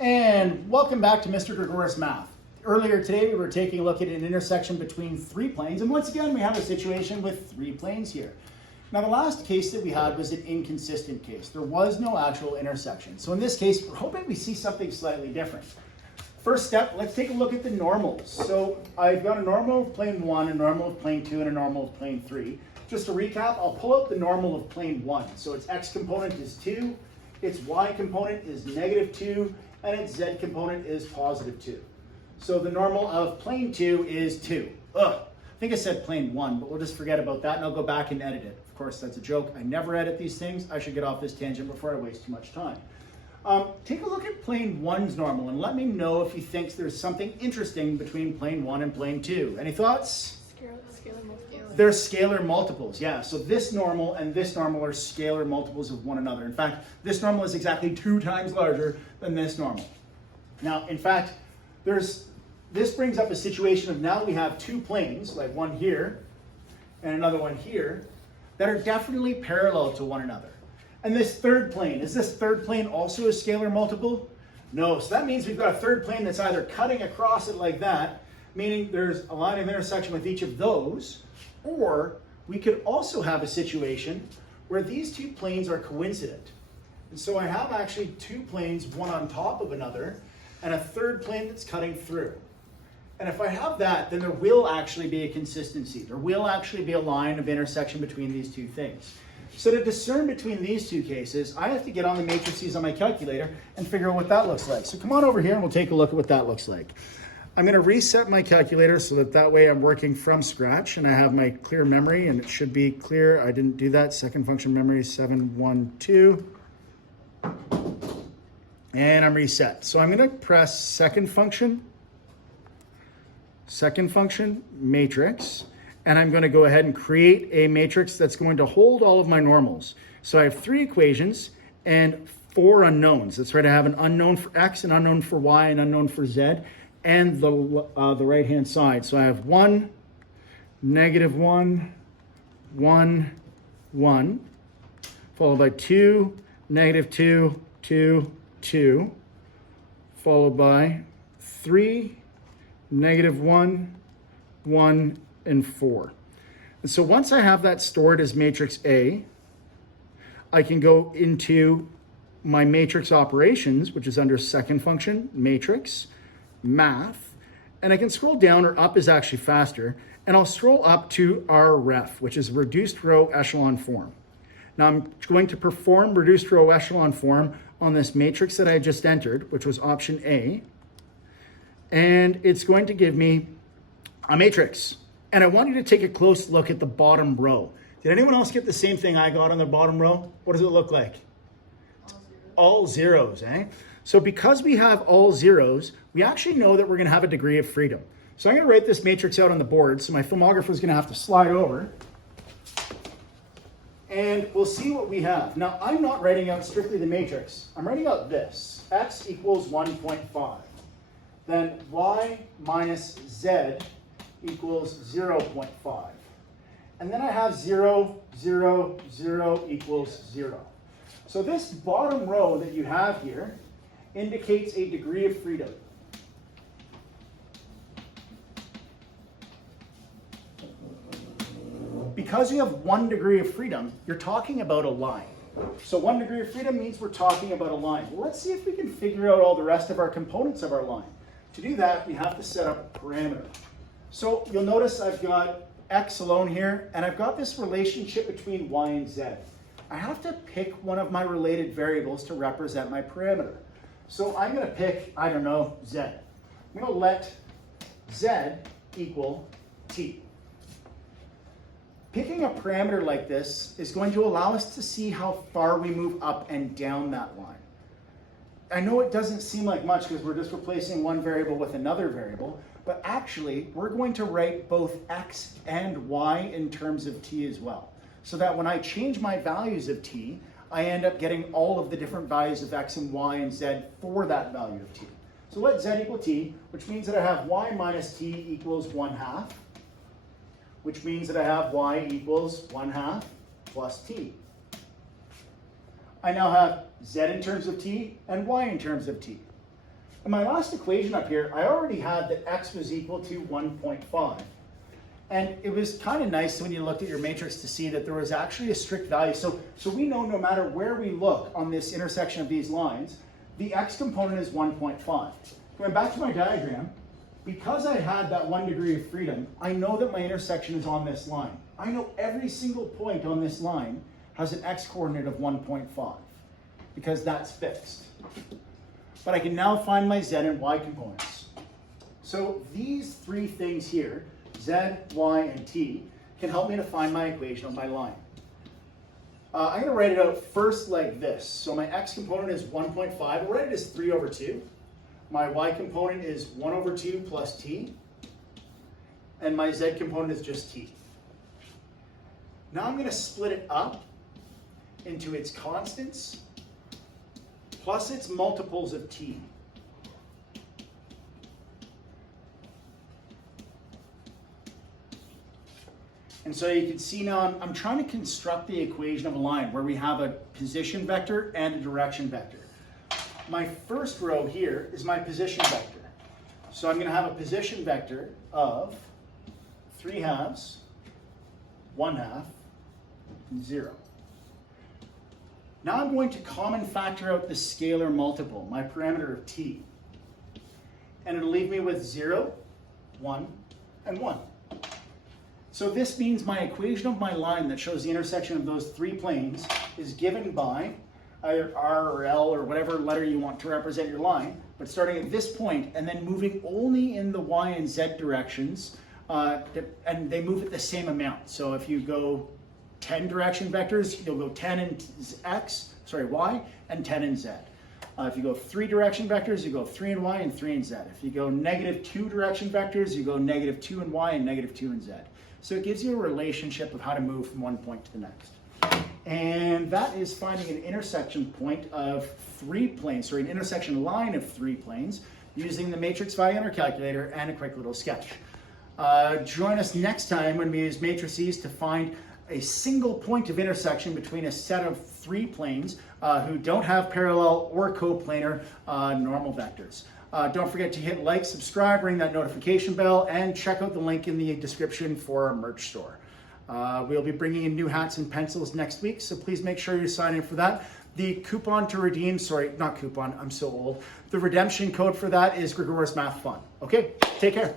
And welcome back to Mr. Gregoris Math. Earlier today we were taking a look at an intersection between three planes, and once again we have a situation with three planes here. Now the last case that we had was an inconsistent case. There was no actual intersection. So in this case we're hoping we see something slightly different. First step, let's take a look at the normals. So I've got a normal of plane 1, a normal of plane 2, and a normal of plane 3. Just to recap, I'll pull out the normal of plane 1. So its x component is 2, its y component is -2, and its z component is +2. So the normal of plane 2 is 2. I think I said plane 1, but we'll just forget about that and I'll go back and edit it. Of course, that's a joke. I never edit these things. I should get off this tangent before I waste too much time. Take a look at plane 1's normal and let me know if you think there's something interesting between plane 1 and plane 2. Any thoughts? Scalar multiples. They're scalar multiples, yeah. So this normal and this normal are scalar multiples of one another. In fact, this normal is exactly 2 times larger than this normal. Now, in fact, this brings up a situation of now we have 2 planes, like one here and another one here, that are definitely parallel to one another. And this third plane, is this third plane also a scalar multiple? No, so that means we've got a third plane that's either cutting across it like that, meaning there's a line of intersection with each of those, or we could also have a situation where these 2 planes are coincident. And so I have actually 2 planes, one on top of another, and a third plane that's cutting through. And if I have that, then there will actually be a consistency. There will actually be a line of intersection between these 2 things. So to discern between these 2 cases, I have to get on the matrices on my calculator and figure out what that looks like. So come on over here and we'll take a look at what that looks like. I'm going to reset my calculator so that way I'm working from scratch and I have my clear memory and it should be clear. I didn't do that. Second function memory 712. And I'm reset. So I'm going to press second function matrix, and I'm going to go ahead and create a matrix that's going to hold all of my normals. So I have 3 equations and 4 unknowns. That's right, I have an unknown for x, an unknown for y, an unknown for z, and the right-hand side. So I have 1, -1, 1, 1, followed by 2, -2, 2, 2, followed by 3, -1, 1, and 4. And so once I have that stored as matrix A, I can go into my matrix operations, which is under second function, matrix, math, and I can scroll down, or up is actually faster, and I'll scroll up to our ref, which is reduced row echelon form. Now I'm going to perform reduced row echelon form on this matrix that I just entered, which was option A, and it's going to give me a matrix. And I want you to take a close look at the bottom row. Did anyone else get the same thing I got on the bottom row? What does it look like? All zeros, eh? So because we have all zeros, we actually know that we're going to have a degree of freedom. So I'm going to write this matrix out on the board, so my filmographer is going to have to slide over. And we'll see what we have. Now, I'm not writing out strictly the matrix. I'm writing out this. X equals 1.5. Then y minus z equals 0.5. And then I have 0, 0, 0 equals 0. So this bottom row that you have here indicates a degree of freedom. Because you have 1 degree of freedom, you're talking about a line. So 1 degree of freedom means we're talking about a line. Well, let's see if we can figure out all the rest of our components of our line. To do that, we have to set up a parameter. So you'll notice I've got x alone here, and I've got this relationship between y and z. I have to pick one of my related variables to represent my parameter. So I'm going to pick, I don't know, z. I'm going to let z equal t. Picking a parameter like this is going to allow us to see how far we move up and down that line. I know it doesn't seem like much because we're just replacing one variable with another variable, but actually we're going to write both x and y in terms of t as well. So that when I change my values of t, I end up getting all of the different values of x and y and z for that value of t. So let z equal t, which means that I have y minus t equals 1/2, which means that I have y equals 1/2 plus t. I now have z in terms of t and y in terms of t. In my last equation up here, I already had that x was equal to 1.5. And it was kind of nice when you looked at your matrix to see that there was actually a strict value. So we know no matter where we look on this intersection of these lines, the x component is 1.5. Going back to my diagram, because I had that 1 degree of freedom, I know that my intersection is on this line. I know every single point on this line has an x coordinate of 1.5 because that's fixed. But I can now find my z and y components. So these three things here, z, y, and t, can help me to find my equation of my line. I'm going to write it out first like this. So my x component is 1.5. I'll write it as 3 over 2. My y component is 1 over 2 plus t. And my z component is just t. Now I'm going to split it up into its constants plus its multiples of t. And so you can see now I'm trying to construct the equation of a line where we have a position vector and a direction vector. My first row here is my position vector. So I'm going to have a position vector of 3/2, 1/2, and 0. Now I'm going to common factor out the scalar multiple, my parameter of t. And it'll leave me with 0, 1, and 1. So this means my equation of my line that shows the intersection of those three planes is given by either r or l or whatever letter you want to represent your line, but starting at this point and then moving only in the y and z directions, and they move at the same amount. So if you go 10 direction vectors, you'll go 10 in y, and 10 in z. If you go 3 direction vectors, you go 3 in y and 3 in z. If you go -2 direction vectors, you go -2 in y and -2 in z. So it gives you a relationship of how to move from one point to the next. And that is finding an intersection point of 3 planes, an intersection line of 3 planes using the matrix value on our calculator and a quick little sketch. Join us next time when we use matrices to find a single point of intersection between a set of 3 planes who don't have parallel or coplanar normal vectors. Don't forget to hit like, subscribe, ring that notification bell, and check out the link in the description for our merch store. We'll be bringing in new hats and pencils next week, so please make sure you sign in for that. The coupon to redeem, not coupon, I'm so old. The redemption code for that is Gregor's Math Fun. Okay, take care.